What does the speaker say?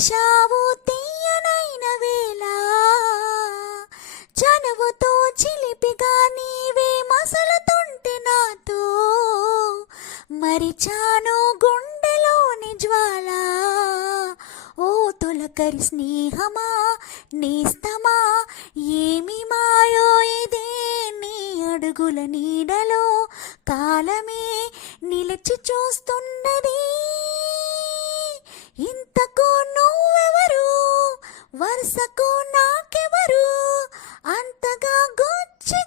కలిశావు తీయనైన వేళ, చనువుతో చిలిపిగా నీవే మసలుతుంటే నాతో, మరిచాను గుండెలోని జ్వాల. ఓ తొలకరి స్నేహమా నేస్తమా, ఏమి మాయో ఇదే నీ అడుగుల నీడలో కాలమే నిలిచి చూస్తున్నది. ఇంతకు నువ్వెవరు, వరుసకు నాకెవరు, అంతగా గుచ్చి